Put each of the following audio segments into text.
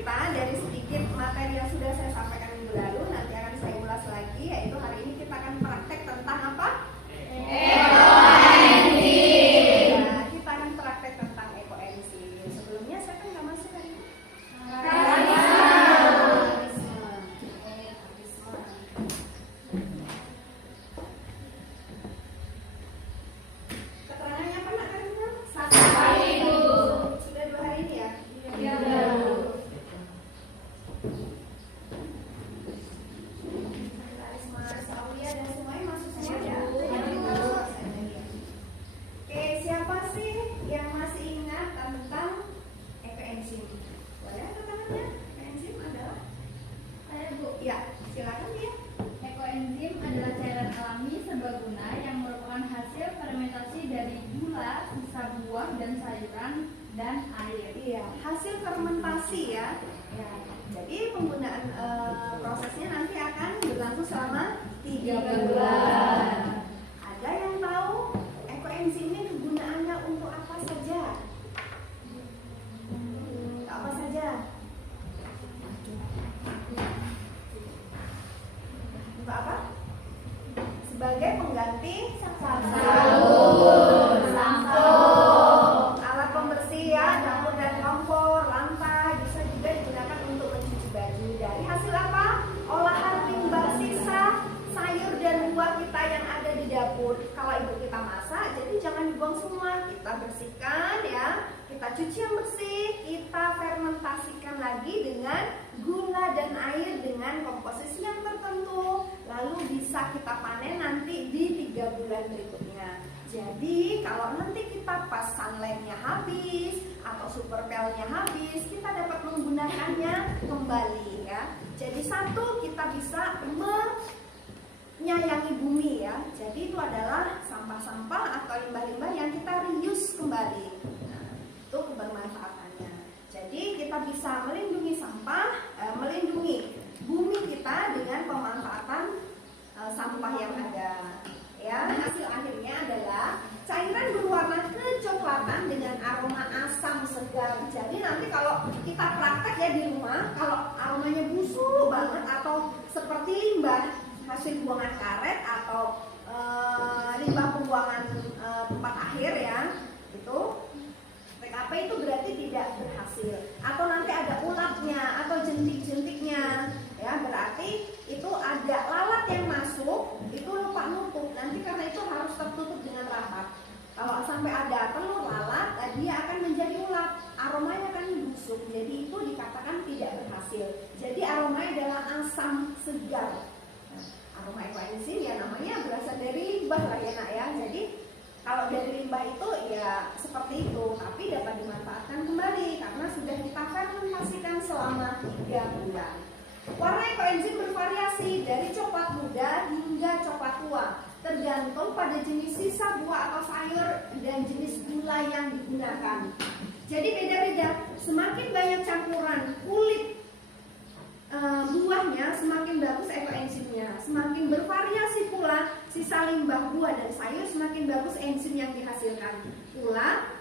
kita dari sedikit materi yang sudah saya sampaikan minggu lalu, nanti akan saya ulas lagi, yaitu hari ini kita akan praktek tentang apa? Ekoenzim. Nah, kita akan praktek tentang ekoenzim. Sebelumnya saya kan nggak masuk hari ini. Keterangannya apa nak Karina? Satu hari itu. Sudah 2 hari ini ya? Iya. Saulia dan semuanya masuk semua ya? Oke, siapa sih yang masih ingat tentang ekoenzim? Boleh angkat tangannya? Ekoenzim adalah? Saya Bu. Ya, silakan dia. Ekoenzim adalah cairan alami serbaguna yang merupakan hasil fermentasi dari gula, sisa buah dan sayuran, dan air. Iya, hasil fermentasi ya. Ya, jadi penggunaan prosesnya nanti akan berlangsung selama 3 bulan. Ada yang tahu ekoenzim ini kegunaannya untuk apa saja? Apa saja? Untuk apa? Sebagai pengganti sabun, sampo, alat pembersih ya, dapur dan kompor, lantai, bisa juga digunakan untuk mencuci baju. Dari hasil apa? Olahan limbah sisa sayur dan buah kita yang ada di dapur. Kalau ibu kita masak, jadi jangan dibuang semua. Kita bersihkan ya, kita cuci yang bersih, kita fermentasikan lagi dengan gula dan air dengan komposisi yang tertentu. Lalu bisa kita panen nanti di 3 bulan berikutnya. Jadi kalau nanti kita pas sunlightnya habis atau superpelnya habis, kita dapat menggunakannya kembali ya. Jadi satu, kita bisa menyayangi bumi ya. Jadi itu adalah sampah-sampah atau limbah-limbah yang kita reuse kembali. Nah, itu kebermanfaatannya. Jadi kita bisa melindungi sampah, melindungi bumi kita dengan pemanfaatan sampah yang ada. Ya, hasil akhirnya adalah cairan berwarna kecoklatan dengan aroma asam segar. Jadi nanti kalau kita praktek ya di rumah, kalau aromanya busuk banget atau seperti limbah hasil buangan karet atau limbah pembuangan tempat akhir ya, itu TKP itu berarti tidak berhasil. Atau nanti ada ulatnya atau jentik-jentiknya, ya berarti itu ada lalat yang masuk, itu lupa nutup. Nanti karena itu harus tertutup dengan rapat. Kalau sampai ada telur lalat, dia akan menjadi ulat. Aromanya akan busuk. Jadi itu dikatakan tidak berhasil. Jadi aromanya adalah asam segar. Nah, aroma ekoenzim ya namanya berasal dari limbah lah ya nak ya. Jadi kalau dari limbah itu ya seperti itu, tapi dapat dimanfaatkan kembali karena sudah kita fermentasikan selama 3 bulan. Warna ekoenzim bervariasi dari coklat muda hingga coklat tua, tergantung pada jenis sisa buah atau sayur dan jenis gula yang digunakan. Jadi beda-beda, semakin banyak campuran kulit buahnya, semakin bagus ekoenzimnya. Semakin bervariasi pula sisa limbah buah dan sayur, semakin bagus enzim yang dihasilkan. Pula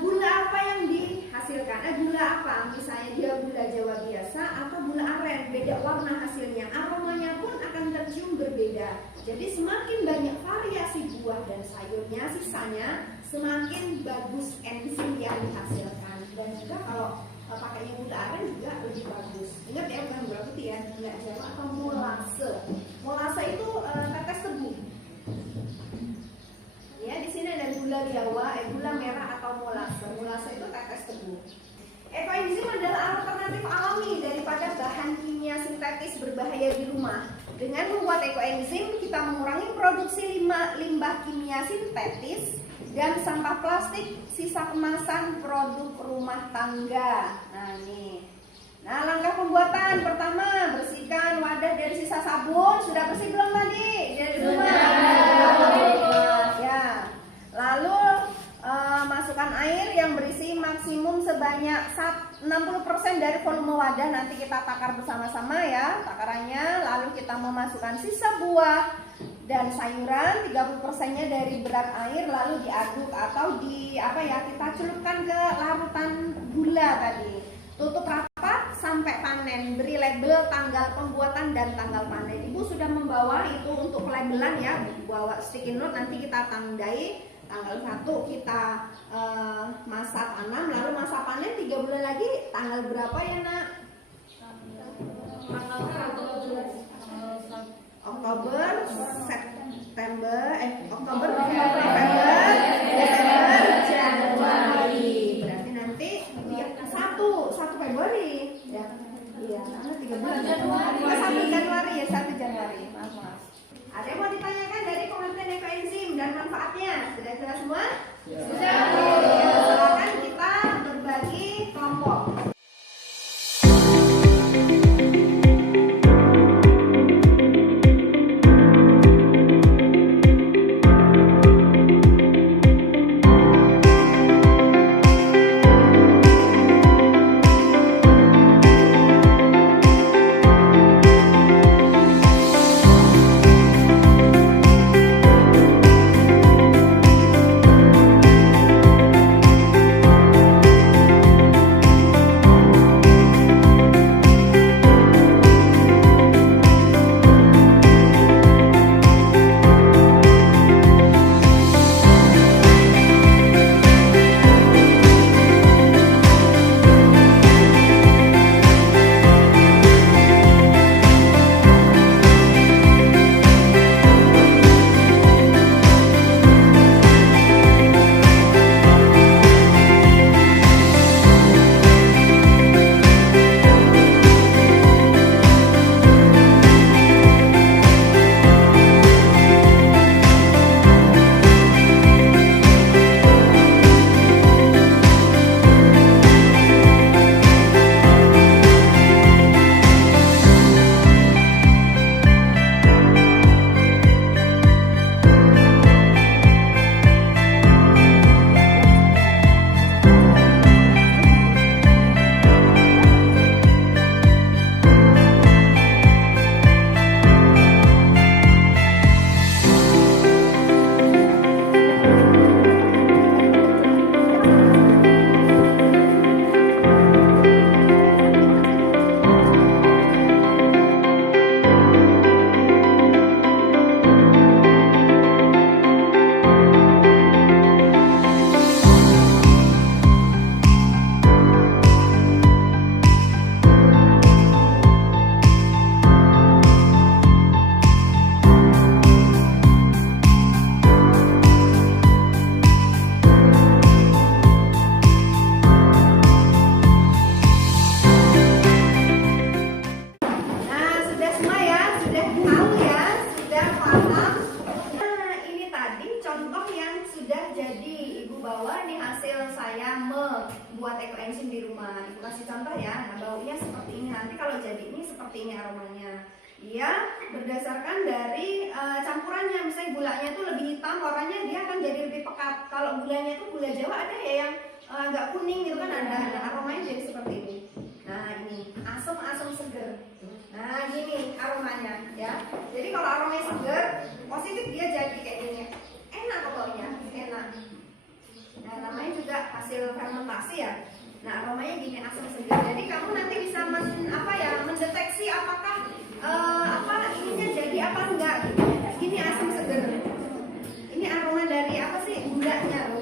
gula apa yang dihasilkan? Gula apa? Misalnya dia gula Jawa biasa atau gula aren, beda warna hasilnya. Aromanya pun akan tercium berbeda. Jadi semakin banyak variasi buah dan sayurnya, sisanya semakin bagus enzim yang dihasilkan. Dan juga kalau pakainya gula aren juga lebih bagus. Ingat ya, bukan gula putih ya, gula Jawa atau molase. Molase itu tetes tebu. Ya, di sini ada gula Jawa, gula merah atau molase. Molase itu tetes tebu. Ekoenzim adalah alternatif alami daripada bahan kimia sintetis berbahaya di rumah. Dengan membuat ekoenzim, kita mengurangi produksi limbah kimia sintetis dan sampah plastik, sisa kemasan produk rumah tangga. Nah, nih. Nah, langkah pembuatan pertama, bersihkan wadah dari sisa sabun. Sudah bersih belum tadi? Dari rumah. Ya. Lalu masukkan air yang berisi maksimum sebanyak 60% dari volume wadah. Nanti kita takar bersama-sama ya takarannya. Lalu kita memasukkan sisa buah dan sayuran 30%-nya dari berat air, lalu diaduk atau kita celupkan ke larutan gula tadi. Tutup rapat sampai panen. Beri label tanggal pembuatan dan tanggal panen. Ibu sudah membawa itu untuk labelan ya. Bawa sticky note, nanti kita tandai tanggal 1 kita masa tanam, lalu masa panen 3 bulan lagi tanggal berapa ya nak? Oktober, September, Oktober, November, Desember, Januari. Berarti nanti ya, 1 Februari ya. Iya, karena 3 bulan. 1 Januari ya, 1 Januari. Maaf. Ada yang mau ditanyakan dari pengertian ekoenzim dan manfaatnya? Sudah jelas semua? Sudah. Silakan kita berbagi kelompok. Buat ekoenzim di rumah, ibu kasih contoh ya. Nah, baunya seperti ini, nanti kalau jadi ini seperti ini aromanya. Dia berdasarkan dari campurannya. Misalnya gulanya itu lebih hitam, warnanya dia akan jadi lebih pekat. Kalau gulanya itu gula Jawa ada ya yang agak kuning gitu kan ada. Nah, aromanya jadi seperti ini. Nah ini asam seger. Nah gini aromanya ya. Jadi kalau aromanya seger, positif dia jadi kayak gini. Enak pokoknya, enak. Nah, namanya juga hasil fermentasi ya. Nah, aromanya gini asam segar. Jadi kamu nanti bisa mendeteksi apakah ininya jadi apa enggak gitu. Ini asam segar. Ini aroma dari apa sih? Gulanya.